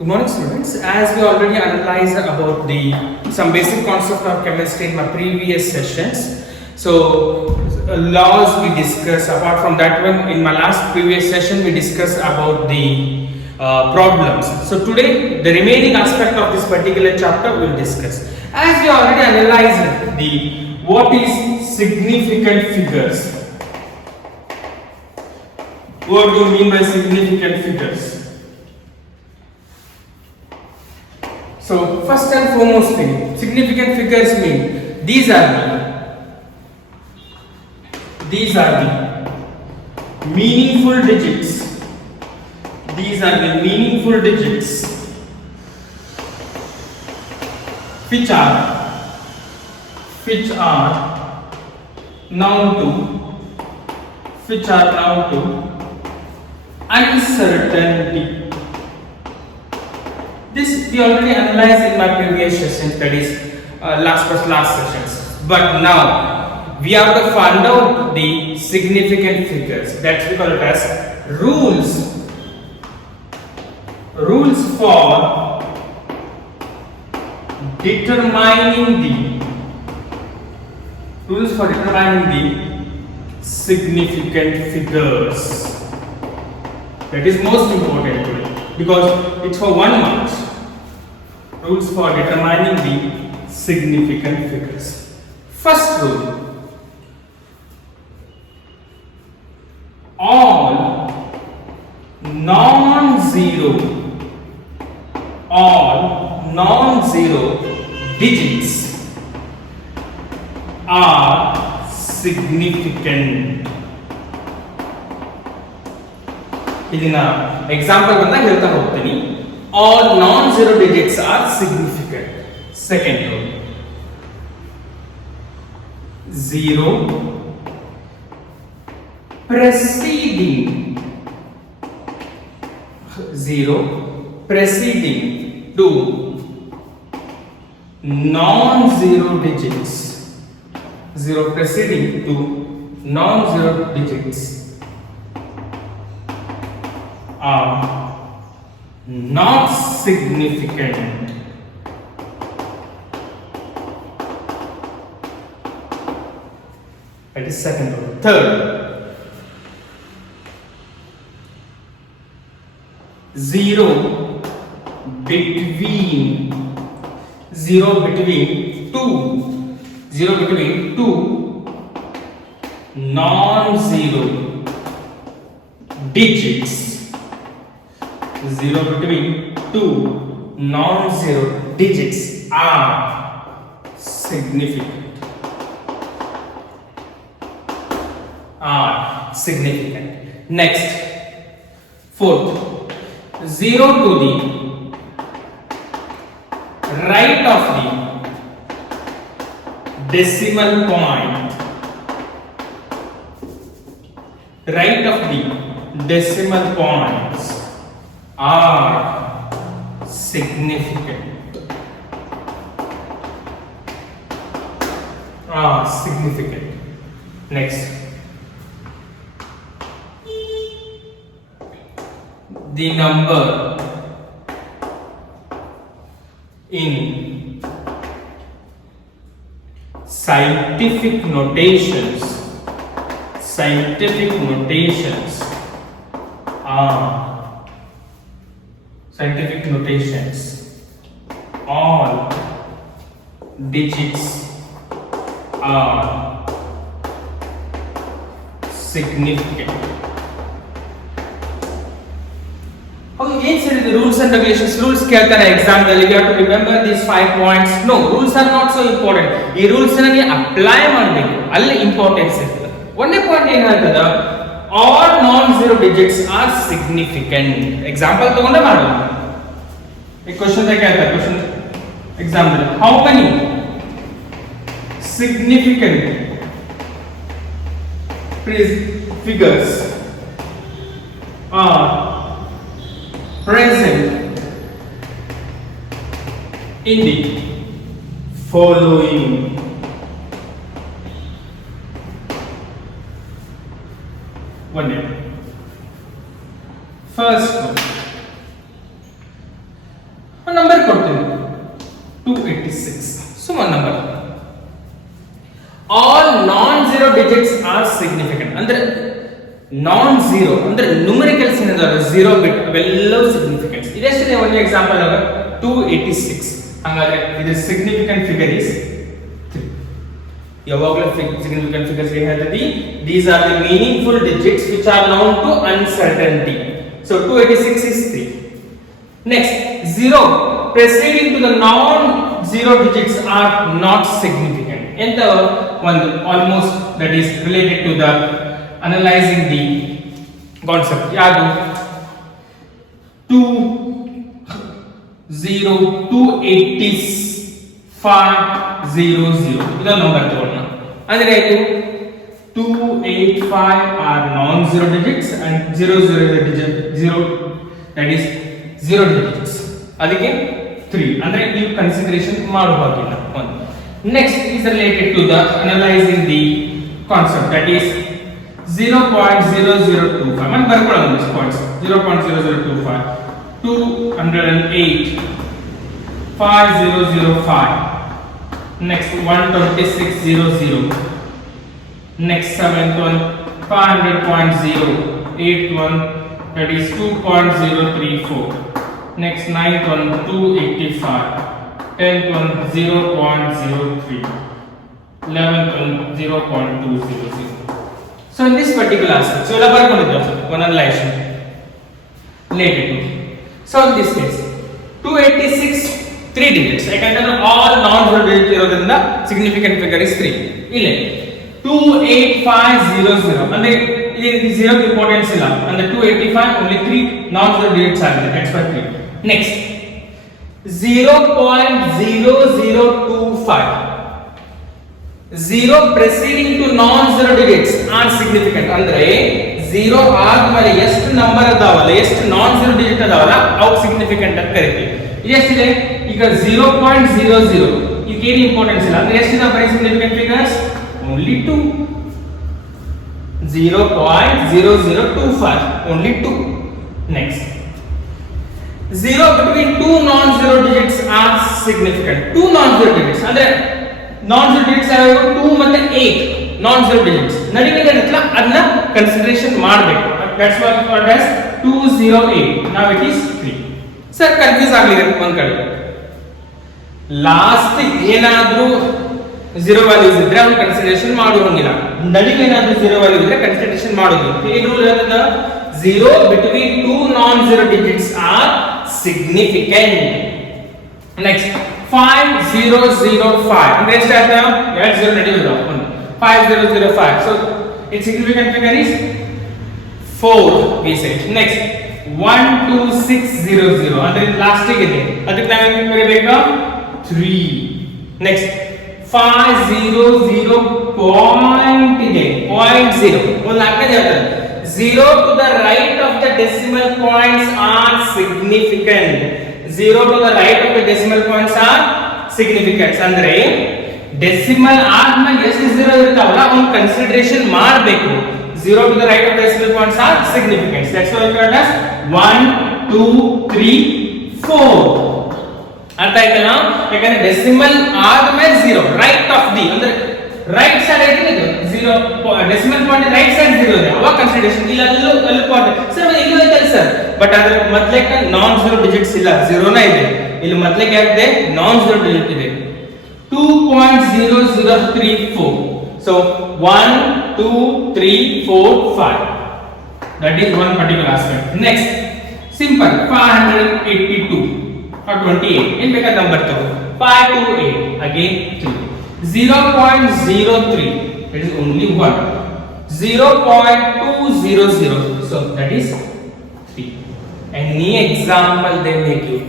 Good morning, students. As we already analyzed about the some basic concept of chemistry in my previous sessions, so laws we discussed. Apart from that one, in my last previous session, we discussed about the problems. So today, the remaining aspect of this particular chapter we'll discuss. As we already analyzed the what is significant figures. What do you mean by significant figures? So first and foremost thing, significant figures mean these are the meaningful digits. These are the meaningful digits which are known to uncertainty. This we already analyzed in my previous sessions, that is last sessions. But now we have to find out the significant figures. That's we call it as rules. Rules for determining the significant figures. That is most important today because it's for 1 month. Rules for determining the significant figures. First rule: all non-zero digits are significant. ಇದನ್ನ example ಬಂದಾಗ ಹೇಳ್ತಾ ಹೋಗ್ತೀನಿ. All non-zero digits are significant. Second rule: zero preceding to non-zero digits. Zero preceding to non-zero digits are not significant. That is second rule. Third, zero between two non-zero digits. Zero between two non-zero digits are significant. Next, fourth, zero to the right of the decimal point. Right of the decimal points are significant. Next, the number in scientific notations all digits are significant. Okay, ಏನು ಸರಿ rules and regulations? Rules ಕೇಳ್ತಾರೆ exam ದಲ್ಲಿ. You have to remember these 5 points. No, rules are not so important. ಈ rules ಅನ್ನು ನೀವು apply ಮಾಡಬೇಕು, ಅಲ್ಲಿ importance ಇರ್ತದೆ. ಒಂದೇ ಪಾಯಿಂಟ್ ಏನು ಹೇಳ್ತದ, all non-zero digits are significant. Example ತಗೊಂಡೆ ಮಾಡೋಣ. ಈ ಕ್ವೆಶ್ಚನ್ ಕೇಳ್ತಾರೆ, ಕ್ವೆಶ್ಚನ್ ಎಕ್ಸಾಮ್ ದಲ್ಲಿ how many significant figures are present in the following. One minute. First one, digits are significant. Andre non-zero, andre numericals ಏನದಾವ 0 bit ಅವೆಲ್ಲವೂ significance. ಇದೆಷ್ಟಿದೆ ಒಂದು example ಆಗ 286. ಹಾಗಾದ್ರೆ ಇದು significant figure is 3. ಯಾವಾಗಲೂ significant figures ಏನು ಹೇಳ್ತೀವಿ? These are the meaningful digits which are known to uncertainty. So 286 is 3. Next, 0 preceding to the non-zero digits are not significant. And the one almost that is related to the analyzing the concept. Yadu 20500. This number tholna. Andre 285 are non-zero digits and 00 is a digit 0, that is 0 digits. ಅದಕ್ಕೆ 3 ಅಂದ್ರೆ ಈ consideration ಮಾಡಬಹುದಿಲ್ಲ. ಒಂದು next is related to the analyzing the concept, that is 0.0025. man ಬರ್ಕೊಳ್ಳೋಣ this points 0.0025 208 5005 next 12600 next 7th one 500.0 8th one that is 2.034 next 9th one 285 10th one 0.03 11th one 0.200. So in this particular aspect, so ila barkonidda one analysis related to. So in this case 286 3 digits, I can tell all non-zero digits irodrinda significant figure is 3. Ille 28500 ಅಂದ್ರೆ ಇಲ್ಲಿ 0 importance ಇಲ್ಲ ಅಂದ್ರೆ 285 only 3 non-zero digits ಆಗಿದೆ. That's why 3. Next 0.0025. 0 preceding to non-zero digits are significant. ಅಂದ್ರೆ 0 ಆದ್ಮೇಲೆ ಎಷ್ಟು number ಅದಾವಲ್ಲ, ಎಷ್ಟು non-zero digit ಅದಾವಲ್ಲ ಅವು significant ಅಂತ ಕರೀತೀವಿ. ಎಷ್ಟಿದೆ ಈಗ 0.00 ಇದಕ್ಕೆ ಏನು ಇಂಪಾರ್ಟೆನ್ಸ್ ಇಲ್ಲ ಅಂದ್ರೆ ಎಷ್ಟಿದೆ ಬರೀ significant figures only 2. 0.0025 only 2. Next 0 between two non-zero digits are significant. Two non-zero digits ಅಂದ್ರೆ non-zero digits are 2 ಮತ್ತೆ 8 non-zero digits ನಡುವೆ ಇರುತ್ತಲ್ಲ ಅದನ್ನ ಕನ್ಸಿಡರೇಷನ್ ಮಾಡಬೇಕು. That's what called as 208. Now it is 3. Sir confuse ಆಗಲಿದೆ ಒಂದ್ ಕಡೆ. ಲಾಸ್ಟ್ ಏನಾದ್ರೂ 0 ವ್ಯಾಲ್ಯೂಸ್ ಇದ್ರೆ ಅವ್ನು ಕನ್ಸಿಡರೇಷನ್ ಮಾಡುವಂಗಿಲ್ಲ, ನಡುವೆ ಏನಾದ್ರೂ 0 ವ್ಯಾಲ್ಯೂ ಇದ್ರೆ ಕನ್ಸಿಡರೇಷನ್ ಮಾಡೋದು. ಈ ರೂಲ್ ಏನದ 0 between two non-zero digits are significant. Next 5005 ಅಂದ್ರೆ ಎಷ್ಟಾಯ್ತು? 2 0 ನಡೆಯುವುದು 5005. So its significant figure is 4 we say. Next 12600 ಅಂದ್ರೆ ಲಾಸ್ಟ್ ಇದೆ ಅದಕ್ಕೆ ನಾವು ಏನು ಬರೆಯಬೇಕು? 3. Next 500 point ಇದೆ 0.0 ಒಂದು ನಾಲ್ಕನೇ ಹೇಳ್ತಾರೆ 0 to the right of the decimal points are significant. 0 to the right of the decimal points are significant ಅಂದ್ರೆ ಡೆಸಿಮಲ್ ಆದ್ಮೇಲೆ ಎಷ್ಟು 0 ಇರ್ತಾವಲ್ಲ ಅವನು ಕನ್ಸಿಡರೇಷನ್ ಮಾಡಬೇಕು. 0 to the right of the decimal points are significant. That's why we call it as 1 2 3 4. ಅರ್ಥ ಆಯ್ತಲ್ಲ? ಯಾಕಂದ್ರೆ decimal ಆದ್ಮೇಲೆ 0 ರೈಟ್ ಆಫ್ ದಿ ಅಂದ್ರೆ ರೈಟ್ ಸೈಡ್ ಐತೆ ಇದು 0 ಡೆಸಿಮಲ್ ಪಾಯಿಂಟ್ ರೈಟ್ ಸೈಡ್ 0 ಇದೆ ಅವಾಗ ಕನ್ಸಿಡರೇಷನ್ ಇಲ್ಲ. ಅಲ್ಲೂ ಪಾಯಿಂಟ್ ಸರ್ ಇಲ್ಲೂ ಐತಲ್ಲ ಸರ್, ಬಟ್ ಅದ್ರ ಮೊದಲಕ್ಕೆ non-zero digits ಇಲ್ಲ, 0 ನೇ ಇದೆ. ಇಲ್ಲಿ ಮೊದಲಕ್ಕೆ ಯಾಕಿದೆ? non-zero digit ಇದೆ 2.0034. So 1 2 3 4 5. That is one particular aspect. Next simple 582 or 28 in ಬೇಕಾದ ನಂಬರ್ ತಗೋ 528 again 3. 0.03 that is only 1. 0.200 so that is 3. Any example they make you,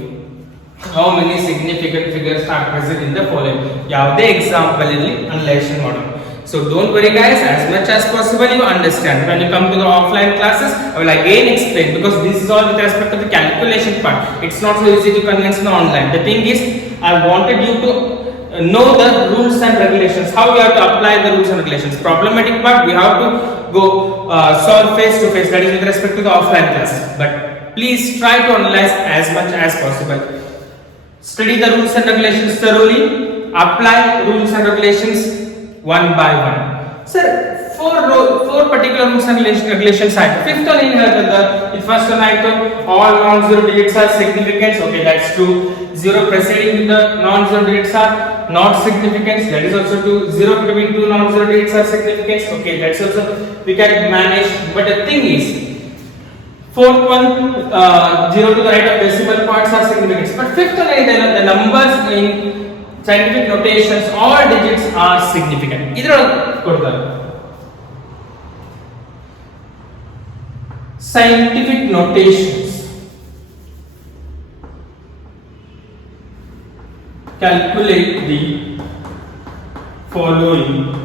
how many significant figures are present in the following? ಯಾವುದೇ example ಇಲ್ಲಿ analysis ಮಾಡೋಣ. So don't worry guys, as much as possible you understand. When you come to the offline classes, I will again explain because this is all with respect to the calculation part. It's not so easy to convince the online. The thing is, I wanted you to know the rules and regulations, how we have to apply the rules and regulations. Problematic part we have to go solve face to face, that is with respect to the offline class. But please try to analyze as much as possible. Study the rules and regulations thoroughly, apply rules and regulations one by one. Sir, four particular rules and regulations are. Fifth one in the first one item, all non-zero digits are significant. Okay, that's true. Zero preceding the non-zero digits are not significant. That is also true. Zero between two non-zero digits are significant. Okay, that's also we can manage. But the thing is, fourth one, zero to the right of decimal points are significant. But fifth one, the numbers in scientific notations, all digits are significant. Either scientific notations. Calculate the following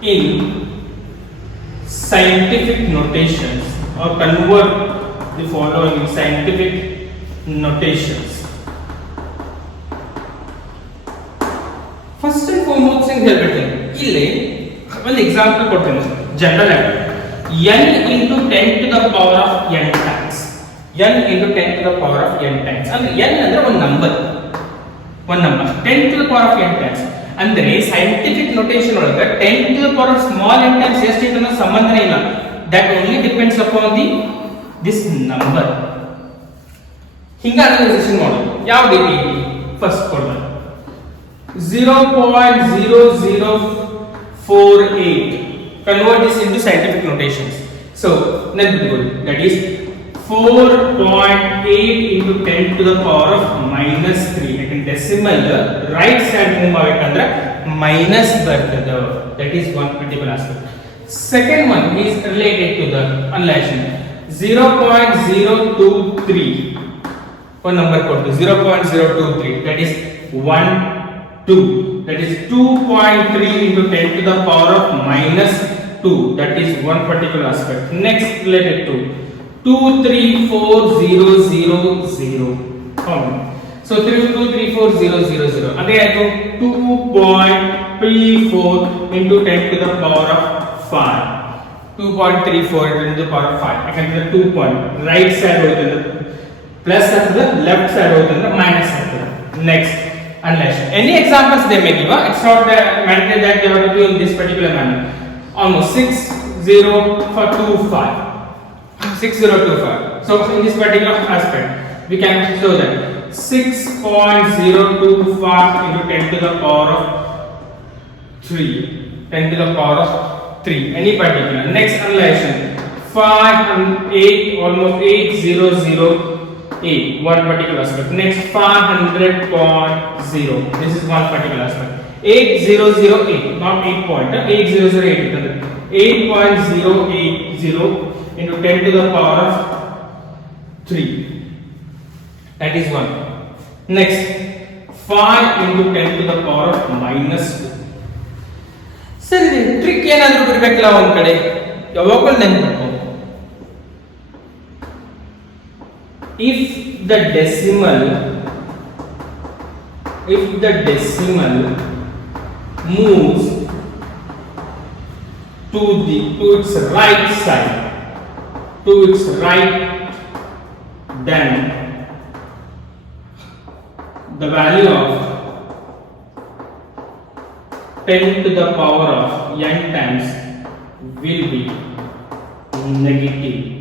in scientific notations, or convert the following in scientific notations. First and foremost thing ಹೇಳ್ಬಿಡ್ತೀನಿ ಇಲ್ಲಿ ಒಂದು example ಕೊಡ್ತೀನಿ general ಆಗಿ n into 10 to the power of n times n into 10 to the power of n times ಅಂದ್ರೆ n ಅಂದ್ರೆ ಒಂದು number 10 to the power of n times ಅಂದ್ರೆ scientific notation ಒಳಗೆ 10 to the power of small n times ಎಷ್ಟಿದೆ ಅನ್ನೋ ಸಂಬಂಧನೇ ಇಲ್ಲ. that only depends upon this number. ಹಿಂಗ ಅನಲೈಸೇಷನ್ ಮಾಡೋದು ಯಾವ ರೀತಿ? ಫಸ್ಟ್ ಕೊಡೋಣ 0.0048. convert this into scientific notations. So that is 4.8 into 10 to the power of minus 3. Like in decimal right side move agಬೇಕಂದ್ರೆ minus ಬರ್ತದೆ. That is one particular aspect. Second one is related to the annihilation. 0.023. one number ಕೊಟ್ಟು 0.023. that is 1 2. that is 2.3 into 10 to the power of minus 2. that is one particular aspect. Next related to 234000. So 234000 ಅದೇ ಆಯ್ತು 2.34 into 10 to the power of 5. 2.34 into the power of 5. ಯಾಕಂದ್ರೆ 2 point right side ಹೋಗುತ್ತೆ plus ಆಗ್ತದೆ, left side ಹೋಗುತ್ತೆ minus ಆಗ್ತದೆ. Next annihilation. Any examples they may give, it's not mandatory that they have to do in this particular manner. Almost 6025. So in this particular aspect we can show that 6.025 into 10 to the power of 3. 10 to the power of 3. Any particular. Next annihilation 508, almost 8008. one particular aspect. Next 500.0. this is one particular aspect. 8008, not 8 point, 8008. 8.080 into 10 to the power of 3. that is one. Next 5 into 10 to the power of minus 2. ಸರಿ, trick ಏನಾದರೂ ಬಿಡಬೇಕಲ್ಲ ಒಂದು ಕಡೆ, ಯಾವಾಗಲೂ ನೆನಪಿಟ್ಕೋ. if the decimal moves to its right side, then the value of 10 to the power of n times will be negative.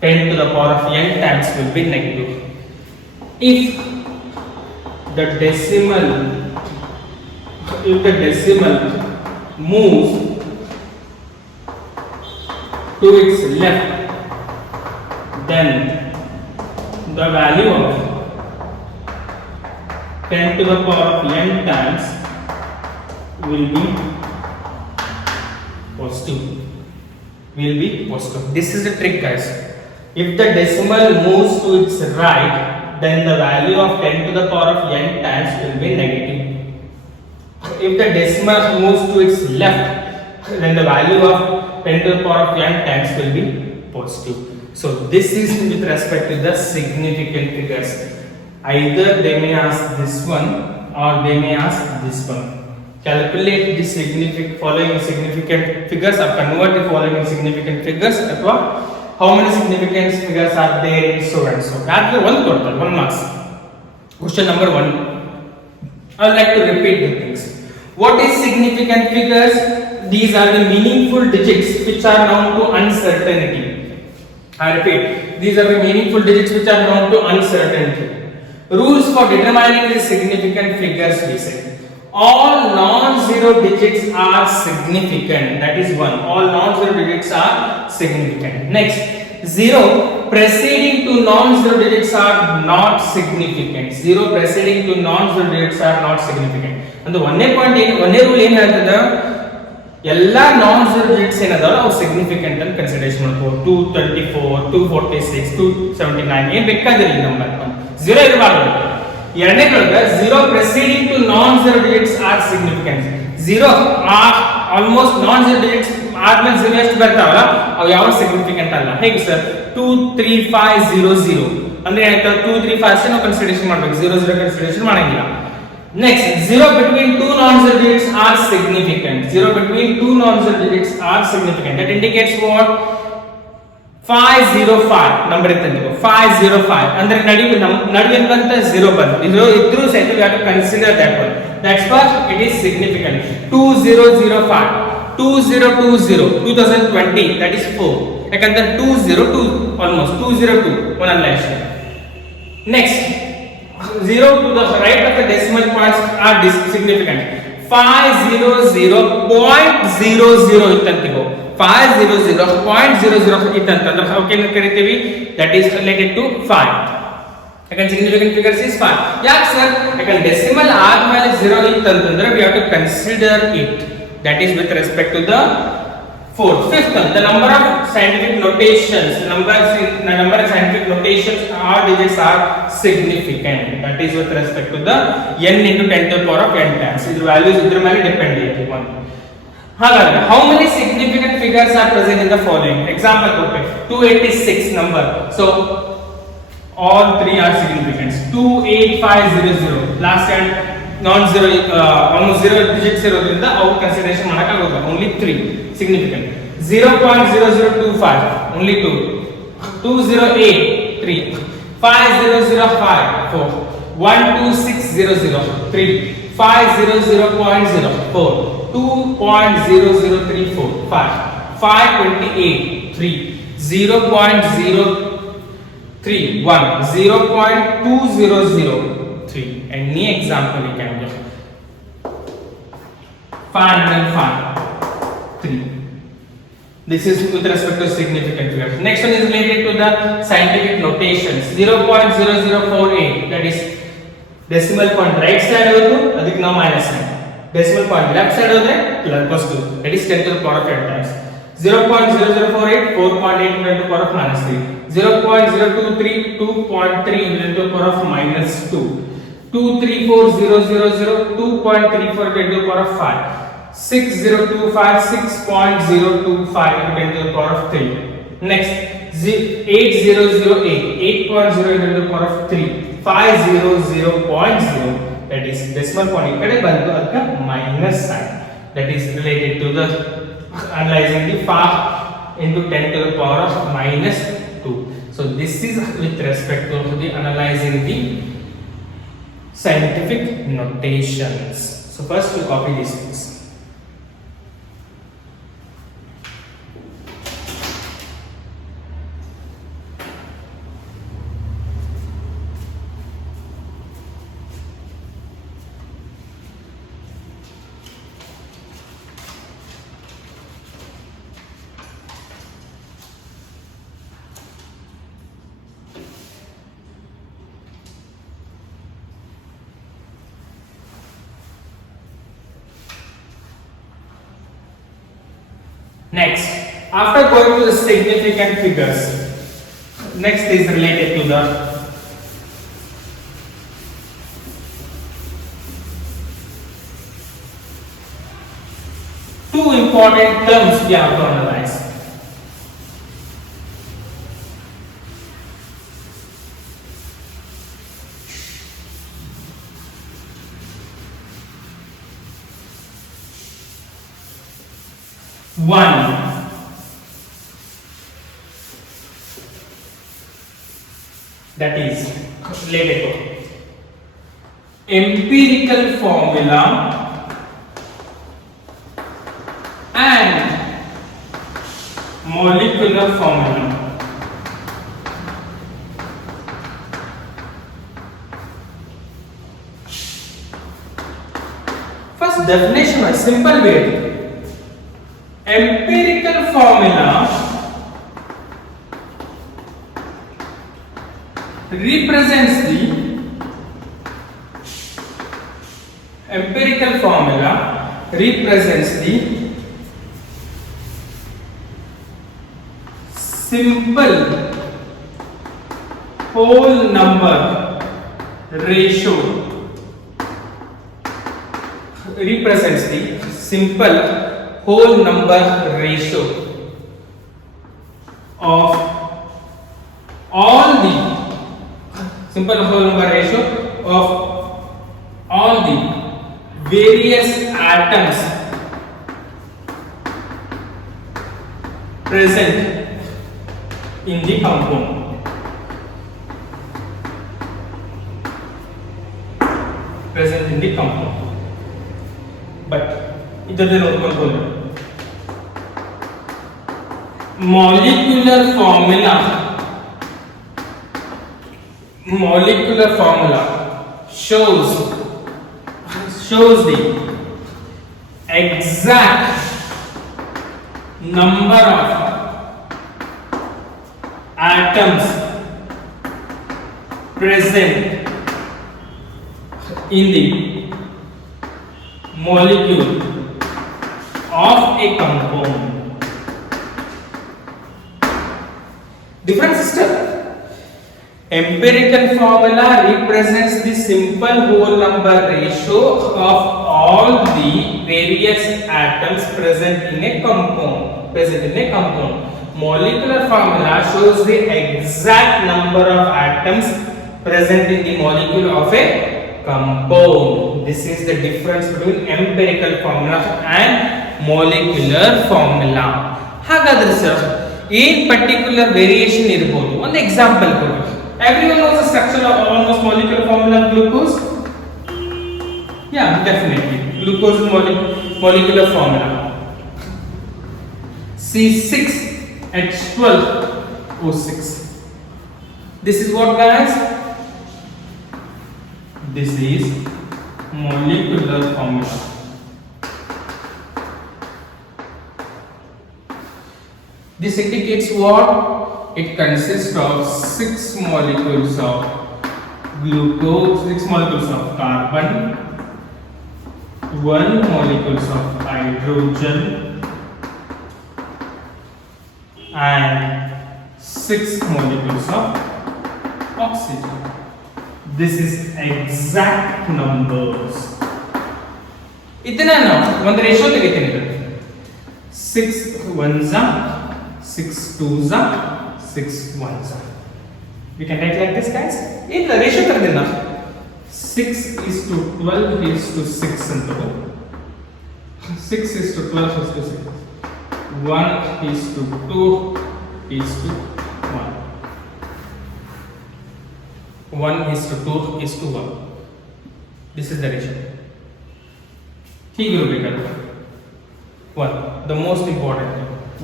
10 to the power of n times will be negative. If the decimal moves to its left, then the value of 10 to the power of n times will be positive. This is the trick, guys. If the decimal moves to its right, then the value of 10 to the power of n times will be negative. If the decimal moves to its left, then the value of 10 to the power of n times will be positive. So this is with respect to the significant figures. Either they may ask this one or they may ask this one. Calculate the following significant figures or convert the following significant figures. How many significant figures are there in so and so? That's the one total, 1 marks. Question number 1. I would like to repeat the things. What is significant figures? These are the meaningful digits which are known to uncertainty. I repeat, these are the meaningful digits which are known to uncertainty. Rules for determining the significant figures we say. All non-zero digits are significant. That is one. All non-zero digits are significant. Next, 0 preceding to non-zero digits are not significant. 0 preceding to non-zero digits are not significant. And ಒಂದೇ point ಏನು ಒಂದೇ rule ಏನು ಹೇಳ್ತದ ಎಲ್ಲ non zero digits ಏನದಾವಲ್ಲ ಅವು significant ಅಂತ consideration ಮಾಡ್ಕೋಬಹುದು. 234 246 279 ಏನ್ ಬೇಕಾದಿಲ್ಲ ನಂಬರ್ ಝೀರೋ ಇರಬಾರ್ದು. ಎರಡನೇದೊಳಗ 0 preceding to non-zero digits are significant. 0 almost non-zero digits ಆದ್ಮೇಲೆ 0 ಎಷ್ಟು ಬರ್ತಾವಲ್ಲ ಅವು ಯಾವ ಸಿಗ್ನಿಫಿಕೆಂಟ್ ಅಲ್ಲ. ಹೇಗೆ ಸರ್ 23500 ಅಂದ್ರೆ ಏನಾಯ್ತು 235 ಅಷ್ಟೇ ನಾವು ಕನ್ಸಿಡರೇಷನ್ ಮಾಡಬೇಕು, 00 ಕನ್ಸಿಡರೇಷನ್ ಮಾಡಂಗಿಲ್ಲ. Next, 0 between two non-zero digits are significant. 0 between two non-zero digits are significant. That indicates what? 505 number ಇತ್ತು 505 ಅಂದ್ರೆ ನಡುವೆಂತ 0 ಬಂತು. 0 ಇದ್ರೂ ಸಹಿತ we have to consider that one. That's why it is significant. 2005 2020 2020 that is 4 ಯಾಕಂದ್ರೆ 202 almost 202 ಒಂದಲ್ಲ ಅಷ್ಟೇ. Next, 0 to the right of the decimal points are significant. 500.00 ಇತ್ತಂತಿಗೋ 500.00 ಇತ್ತಂತಂದ್ರೆ how can we ಕರಿತೀವಿ? That is related to 5. ಯಾಕಂದ್ರೆ significant figures is 5. ಯಾಕೆ sir? ಯಾಕಂದ್ರೆ decimal ಆದ್ಮೇಲೆ 0 ಇತ್ತಂತಂದ್ರೆ we have to consider it. That is with respect to the fourth. Fifth one, the number of scientific notations. Number of scientific notations all digits are significant. That is with respect to the n into 10 to the power of n times. Idr values idr ಮೇಲೆ depend ಆಗುತ್ತೆ one. ಹಾಗಾದ್ರೆ how many significant figures are present in the following? Example ಕೊಟ್ಟೆ 286 number. So all three are significant. 28500 last and non-zero almost 0 digits ಇರೋದ್ರಿಂದ ಅವು consideration ಮಾಡಕ ಆಗೋದಿಲ್ಲ. Only 3 significant. 0.0025 only 2. 208 3. 5005 4. 12600 3. 500.04 2.0034 5. 528 3. 0.031 0.200 any example you can give. 505 3. This is with respect to significant figures. Next one is related to the scientific notations. 0.0048 that is decimal point right side ಹೋದ್ರು ಅದಕ್ಕೆ ನಾವು minus 9. Decimal point left side ಹೋದ್ರೆ plus 2 that is 10 to the power of 10 times. 0.0048 4.8 into the power of minus 3. 0.023 2.3 into the power of minus 2. 234000 2.34 into the power of 5. 6025 6.025 into 10 to the power of 3. Next 8008 8.0 into the power of 3. 500.0 that is decimal point ಈ ಕಡೆ ಬಂತು ಅದಕ್ಕೆ minus sign. That is related to the analyzing the 5 into 10 to the power of minus 2. So this is with respect to the analyzing the scientific notations. So first we copy these things. Next, after going to the significant figures, next is related to the two important terms we have to analyze. One, that is related to empirical formula molecular formula. First definition, a simple way. Empirical formula represents the simple whole number ratio. Represents the simple whole number ratio of all the simple whole number ratio of all the various atoms present in the compound. But इधर से note कर molecular formula shows the exact number of atoms present in the molecule of a compound. Different system. Empirical formula represents the simple whole number ratio of all the various atoms present in a compound. Molecular formula shows the exact number of atoms present in the molecule of a compound. This is the difference between empirical formula and molecular formula. ಹಾಗಾದ್ರೆ sir ಏನ್ particular variation ಇರಬಹುದು? ಒಂದು example ಕೊಡಿ. Everyone knows the structure of almost molecular formula of glucose. Yeah, definitely. Glucose molecular formula. C6H12O6. This is what, guys? This is molecular formula. This indicates what? It consists of 6 molecules of glucose, 6 molecules of carbon, 1 molecules of hydrogen, and 6 molecules of oxygen. This is exact numbers. इतना ना one ratio ತೆಗಿತೀನಿ 6 ones are 6 twos are 6 ones are. We can write like this, guys. In the ratio ತೆಗೆದಿಲ್ಲ 6:12 is to 6 ಅಂತ 6:12 is to 6. 1:2 is to 1. 1:2 is to 1. This is the ratio. ಹೀಗಿರಬೇಕಲ್ಲ 1. The most important.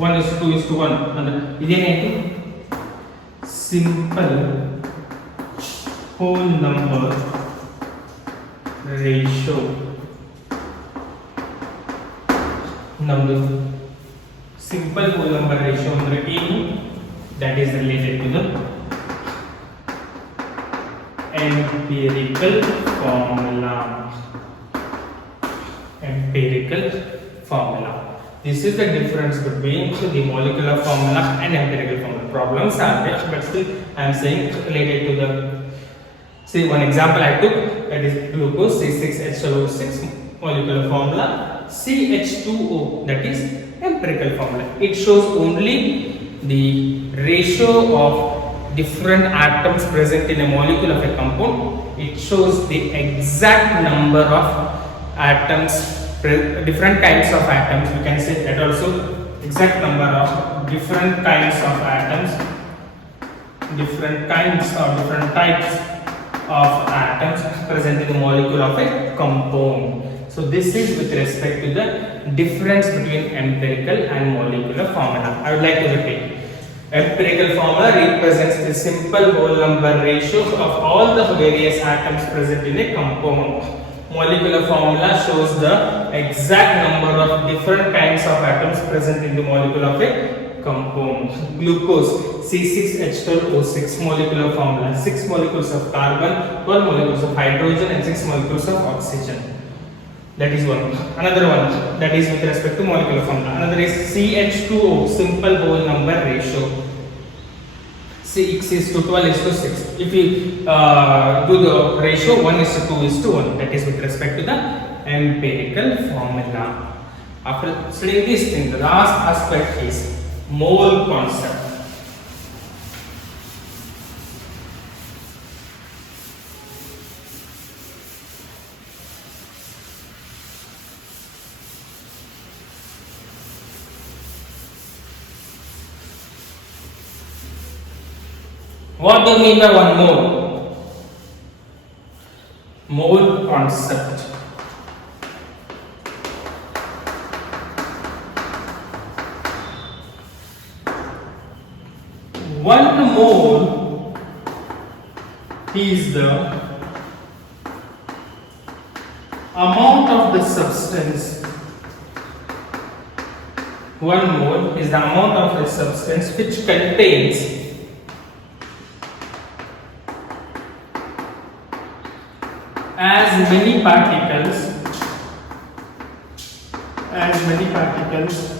1:2 is to 1. ಅಂದ್ರೆ ಇದೇನಾಯ್ತು? Simple whole number ratio. ನಮ್ದು simple whole number ratio ಅಂದ್ರೆ ಏನು? That is related to the empirical formula. This is the difference between the molecular formula and empirical formula. Problems are there, but still I am saying related to the, see, one example I took, that is glucose, C6H12O6 molecular formula, CH2O, that is empirical formula. It shows only the ratio of different atoms present in a molecule of a compound. It shows the exact number of atoms, different kinds of atoms. You can say that also, exact number of different kinds of atoms, different kinds or different types of atoms present in the molecule of a compound. So this is with respect to the difference between empirical and molecular formula. I would like to repeat. Empirical formula represents the simple whole number ratio of all the various atoms present in a compound. Molecular formula shows the exact number of different kinds of atoms present in the molecule of a compound. Glucose C6H12O6 molecular formula, 6 molecules of carbon, 12 molecules of hydrogen and 6 molecules of oxygen. That is one. Another one that is with respect to molecular formula. Another is CH2O, simple whole number ratio. 6:12:6. If you do the ratio 1:2:1, that is with respect to the empirical formula. After studying this thing, the last aspect is mole concept. What do you mean by one mole? Mole concept. One mole is the amount of the substance. One mole is the amount of a substance which contains as many particles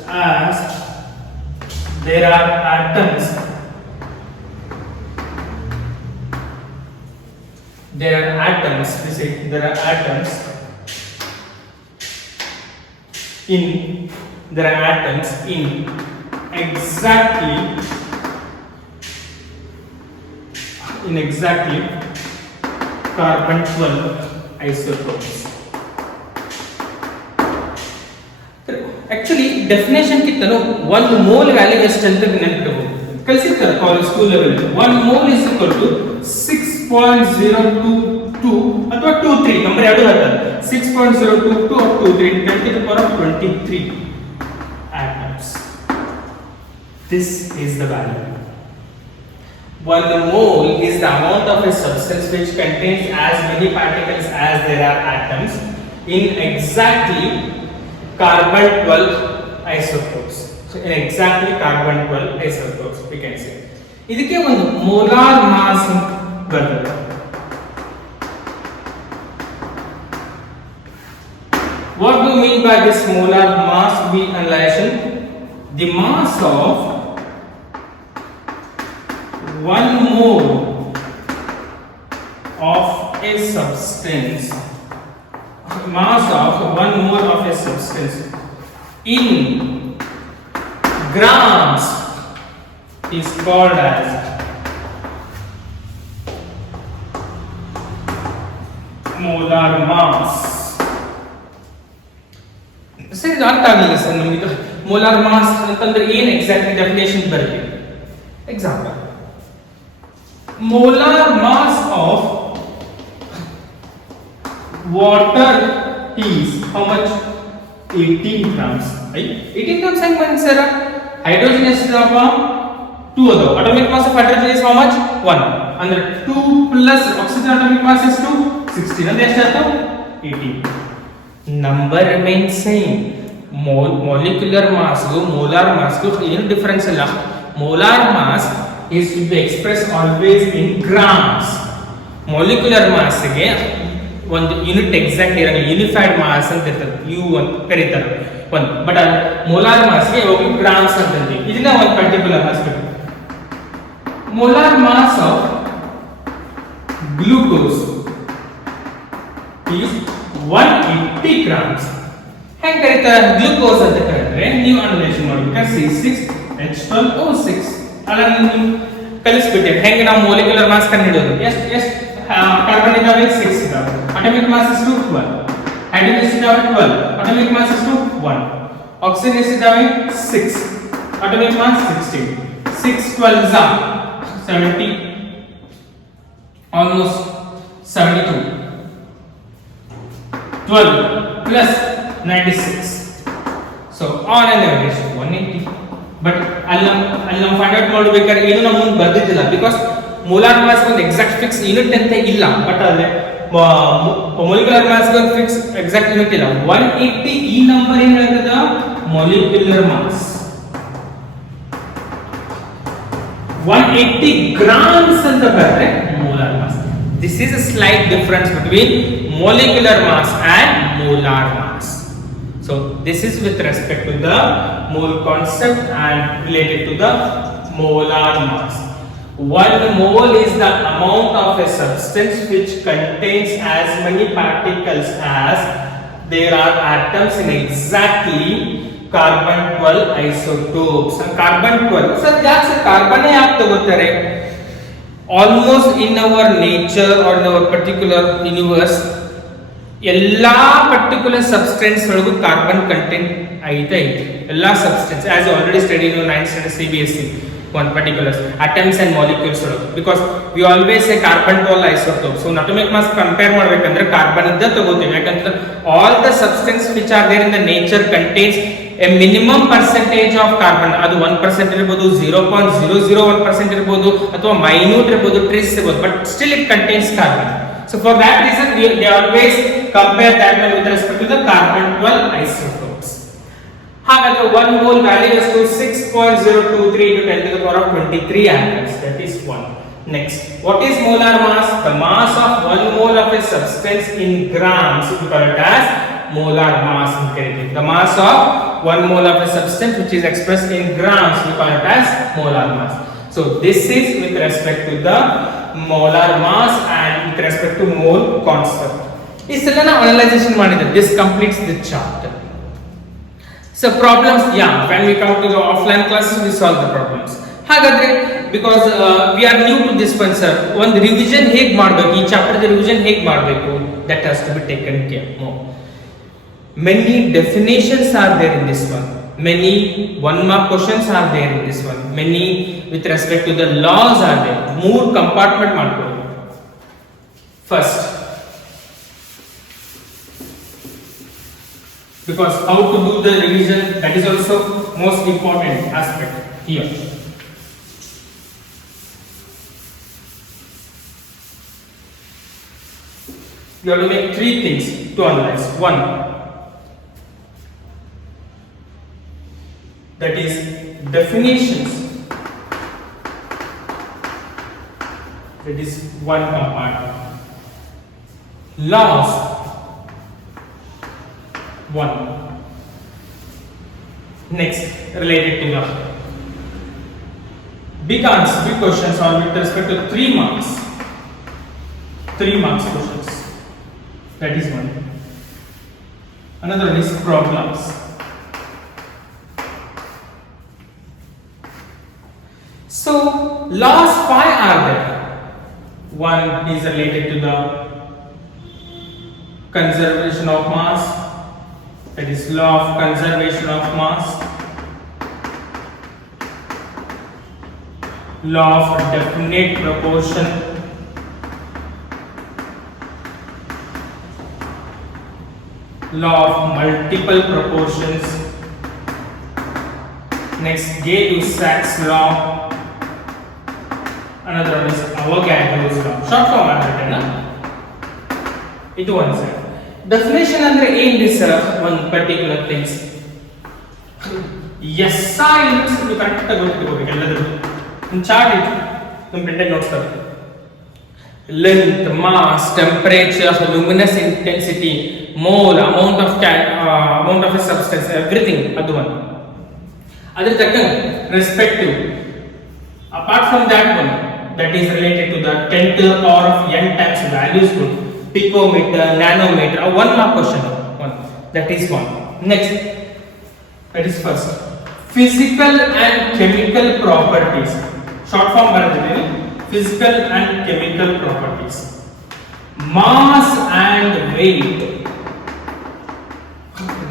as there are atoms. There are atoms in exactly carbon 12 isotopes. Actually definition कितना 1 mole value ಎಷ್ಟು ಅಂತ ನೆನಪಿಡಬಹುದು. ಕಲಿಸಿರ್ತಾರೆ college school level. 1 mole is equal to 6.022 ಅಥವಾ 23 number ಎರಡು ಬರ್ತದೆ. 6.022 or 23 10 to the power of 23 atoms. This is the value. 1 mole is the amount of a substance which contains as many particles as there are atoms in exactly carbon 12 isotopes. So in exactly carbon 12 isotopes we can say. ಇದಕ್ಕೆ ಒಂದು molar mass ಬರ್ತದೆ. What do you mean by this molar mass? We analyze the mass of 1 mole of a substance, in grams is called as molar mass. ಸರಿ ಇದು ಅರ್ಥ ಆಗಲಿಲ್ಲ sir ನಮಗೆ molar mass ಅಂತಂದ್ರೆ ಏನು ಎಕ್ಸಾಕ್ಟ್ಲಿ ಡೆಫಿನೇಷನ್ ಬರಲಿ. Example, molar mass of water is how much? 18 grams. Right? 18 grams ಹೆಂಗ್ ಬಂದಿದೆ ಸರ್? ಹೈಡ್ರೋಜನ್ ಎಷ್ಟಿದಾವ? 2 ಅದಾವ. atomic mass of hydrogen is how much? 1. ಅಂದ್ರೆ 2 plus oxygen atomic mass is 2, 16. ಅಂದ್ರೆ ಎಷ್ಟಾಯ್ತು? 18. Number remains same. Molecular mass ಗೂ molar mass ಗೂ ಏನು difference ಇಲ್ಲ. molar mass is to be expressed always in grams. Molecular mass ಗೆ ಒಂದು unit exact ಇರಲ್ಲ, ಯೂನಿಫೈಡ್ ಮಾಸ್ ಅಂತ ಇರ್ತದೆ, ಯು ಅಂತ ಕರೀತಾರೆ ಒಂದು. ಬಟ್ ಮೋಲಾರ್ ಮಾಸ್ ಗೆ ಹೋಗಿ ಗ್ರಾಮ್ಸ್ ಅಂತ ಅಂತೀವಿ. ಇದನ್ನ ಒಂದು particular aspect. Molar mass of glucose is 180 grams. ಹೆಂಗ್ ಕರೀತಾರೆ ಗ್ಲೂಕೋಸ್ ಅಂತ ಕರೆದ್ರೆ ನೀವು ಅನಲೈಸ್ ಮಾಡಿ C6H12O6 ಅಲ್ಲ ನೀವು ಕಲಿಸ್ಬಿಟ್ಟೆ ಹೆಂಗೆ ನಾವು molecular mass ಕಂಡುಹಿಡಿಯೋದು. ಎಷ್ಟು ಕಾರ್ಬನ್ ಇದಾವೆ? 6 ಇದಾವೆ. atomic mass is 12. hydrogen ಎಷ್ಟಿದಾವೆ? 12. atomic mass is 1. oxygen ಎಷ್ಟಿದಾವೆ? 6. atomic mass 16. 6 12s are 70, almost 72. 12 plus 96. So on an average 180. But ಅಲ್ಲಿ ನಾವು ಫೈಂಡ್ ಔಟ್ ಮಾಡಬೇಕಾದ್ರೆ ಏನು ನಮ್ಮ ಮುಂದೆ ಬರ್ದಿದ್ದಿಲ್ಲ ಬಿಕಾಸ್ ಮೋಲಾರ್ ಮಾಸ್ ಒಂದು ಎಕ್ಸಾಕ್ಟ್ ಫಿಕ್ಸ್ ಯೂನಿಟ್ ಅಂತ ಇಲ್ಲ. ಬಟ್ ಅಲ್ಲಿ ಮೊಲಿಕ್ಯುಲರ್ ಮಾಸ್ ಒಂದು ಫಿಕ್ಸ್ ಎಕ್ಸಾಕ್ಟ್ ಯೂನಿಟ್ ಇಲ್ಲ. 180 ಈ ನಂಬರ್ ಏನು ಹೇಳ್ತದ ಮೊಲಿಕ್ಯುಲರ್ ಮಾಸ್. 180 ಗ್ರಾಮ್ಸ್ ಅಂತ ಬರುತ್ತೆ molar mass. This is a slight difference between molecular mass and molar mass. So this is with respect to the mole concept and related to the molar mass. 1 mole is the amount of a substance which contains as many particles as there are atoms in exactly carbon 12 isotopes. Carbon 12 sir that's a carbon yaak tagotare almost in our nature or in our particular universe ಎಲ್ಲಾ particular substance ಒಳಗೂ carbon content ಐತೆ ಎಲ್ಲಾ substance as already study in 9th standard CBSE one particulars atoms and molecules ಒಳಗೂ because we always say carbon 12 isotope. So atomic mass compare ಮಾಡಬೇಕಂದ್ರೆ carbon ಇದ್ದ ತಗೋತೀವಿ ಯಾಕಂದ್ರೆ all the substance which are there in the nature contains a minimum percentage of carbon. ಅದು 1% ಇರಬಹುದು 0.001% ಇರಬಹುದು ಅಥವಾ minute ಇರಬಹುದು ಟ್ರೇಸ್ ಇರಬಹುದು but still it contains carbon. So for that reason they always compare that one with respect to the carbon 12 isotopes. However, 1 mole value is to 6.023 into 10 to the power of 23 amperes. That is 1. Next, what is molar mass? The mass of 1 mole of a substance in grams. We call it as molar mass. The mass of 1 mole of a substance which is expressed in grams. We call it as molar mass. So this is with respect to the molar mass and with respect to mole concept. Isella na analyzation ಮಾಡಿದ್ರೆ this completes the chapter. So problems, yeah, when we come to the offline classes we solve the problems. ಹಾಗಾದ್ರೆ because we are new to this one sir, ಒಂದು revision ಹೇಗೆ ಮಾಡಬೇಕು ಈ chapter the revision ಹೇಗೆ ಮಾಡಬೇಕು that has to be taken care of. Many definitions are there in this one. Many 1 mark questions are there in this one. Many with respect to the laws are there. More compartment ಮಾಡ್ಕೊಳ್ಳಿ. First, because how to do the revision, that is also most important aspect here. You have to make 3 things to analyze. 1, that is definitions. That is 1 compartment. Laws 1. Next, related to the big questions are with respect to 3 marks. 3 marks questions. That is 1. Another one is problems. So laws 5 are there. 1 is related to the conservation of mass. That is law of conservation of mass. Law of definite proportion. Law of multiple proportions. Next, Gay-Lussac's law. Another one is Avogadro's law. Short form ಆಗ್ತದೆ ಇದು ಒಂದು side. Definition ಅಂದ್ರೆ ಏನ್ರಿ sir ಒಂದು particular things SI units ನೀವು correct ಆಗಿ ಗೊತ್ತಿರಬೇಕು ಎಲ್ಲದೂ. ಒಂದು ಚಾರ್ಟ್ ಇತ್ತು ನಿಮ್ಮ ಪ್ರಿಂಟೆಡ್ ನೋಟ್ಸ್ ತರ length mass temperature luminous intensity mole amount of a substance everything ಅದು ಒಂದು ಅದ್ರ ತಕ್ಕಂಗೆ respective apart from that one that is related to the 10 to the power of n times values to picometer, nanometer, or 1 mark question. That is 1. Next, that is first, physical and chemical properties. Short form baradidini, physical and chemical properties. Mass and weight.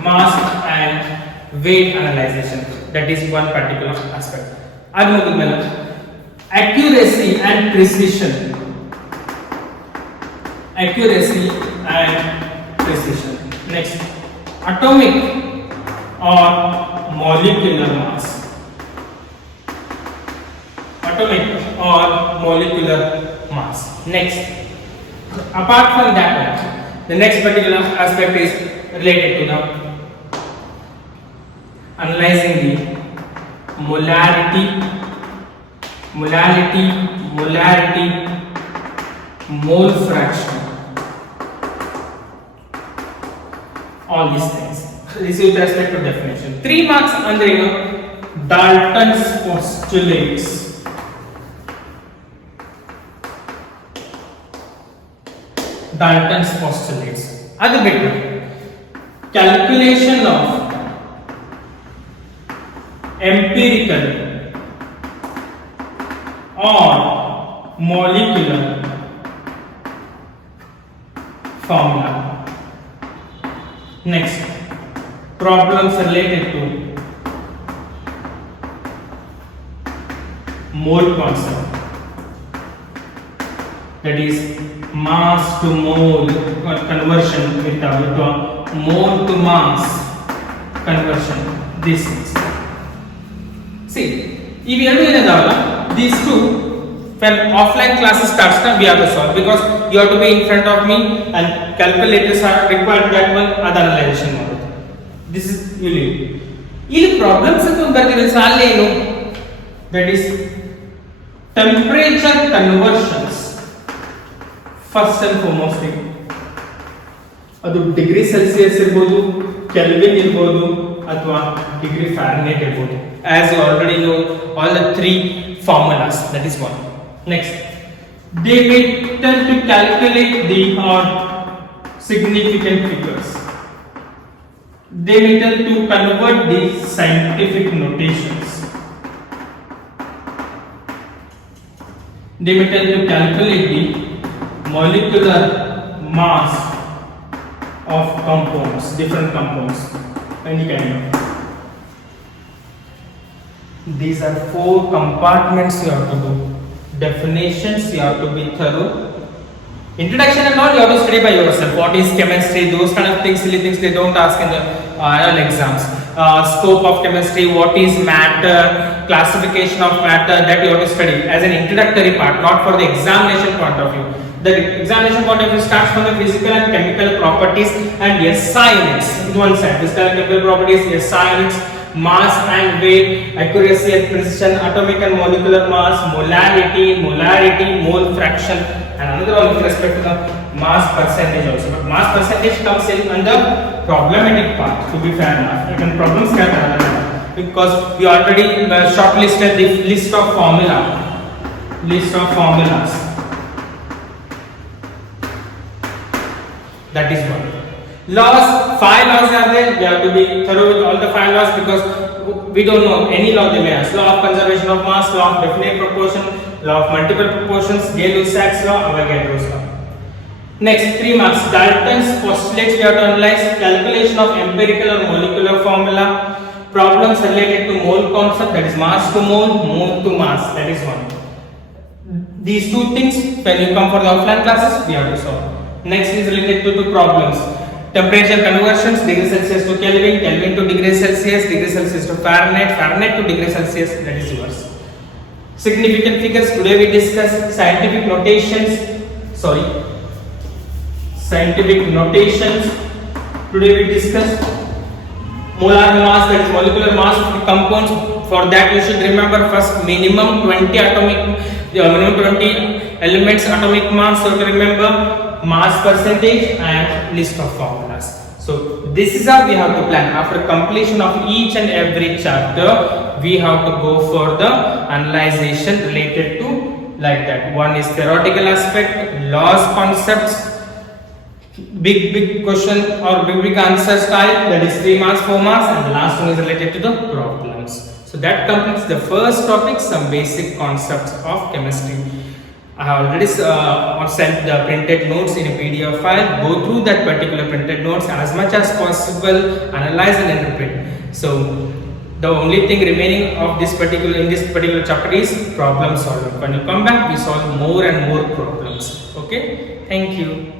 Mass and weight analyzation. That is one particular aspect. Admudumela. Accuracy and precision. Accuracy and precision. Next, atomic or molecular mass. Atomic or molecular mass. Next, apart from that, the next particular aspect is related to the analyzing the molarity, mole fraction, all these things. This is with respect to definition. 3 marks under Dalton's postulates. Dalton's postulates. Adu better. Calculation of empirical or molecular formula. Next, problems related to mole concept, that is mass to mole conversion with a mole to mass conversion. These things. See, if you these two, when offline classes starts, we have to solve, because you have to be in front of me and calculators are required. That one other analyzation model. This is really. These problems that is temperature conversions. First and foremost thing, ಅದು degree Celsius ಇರಬಹುದು, kelvin ಇರಬಹುದು, ಅಥವಾ degree Fahrenheit ಇರಬಹುದು. As you already know all the 3 formulas, that is one. Next, they may tell to calculate the significant figures. They may tell to convert the scientific notations. They may tell to calculate the molecular mass of compounds, different compounds, any kind of. These are 4 compartments you have to do. Definitions you have to be thorough. Introduction and all you have to study by yourself. What is chemistry? Those kind of things, silly things they don't ask in the exams. Scope of chemistry, what is matter, classification of matter, that you have to study as an introductory part, not for the examination point of view. The examination point of view starts from the physical and chemical properties and SI units. In one side, physical and chemical properties, SI units, mass and weight, accuracy and precision, atomic and molecular mass, molarity, mole fraction, and another one with respect to the mass percentage also. But mass percentage comes in under problematic part, to be fair enough. Even problems can happen because we already shortlisted the list of formulas. That is one. Laws, 5 laws are there. We have to be thorough with all the 5 laws, because we don't know any law they may ask. Law of conservation of mass, law of definite proportion, law of multiple proportions, Gay-Lussac's law, Avogadro's law. Next, 3 marks. Dalton's postulates we have to analyze. Calculation of empirical or molecular formula. Problems related to mole concept, that is mass to mole to mass, that is one. These 2 things, when you come for the offline classes, we have to solve. Next is related to problems. Temperature conversions, degree Celsius to Kelvin, Kelvin to degree Celsius to Fahrenheit, Fahrenheit to degree Celsius, that is yours. Significant figures, today we discuss scientific notations. Today we discuss molar mass, that is molecular mass of the compounds. For that you should remember first minimum 20 elements atomic mass, so to remember mass percentage and list of formulas. So this is how we have to plan. After completion of each and every chapter, we have to go for the analyzation related to like that. One is theoretical aspect, laws, concepts, big question or big answer style, that is 3 marks, 4 marks, and the last one is related to the problems. So that completes the first topic, some basic concepts of chemistry. I have already sent the printed notes in a PDF file. Go through that particular printed notes as much as possible, analyze and interpret. So the only thing remaining of in this particular chapter is problem solving. When you come back, we solve more and more problems. Okay, thank you.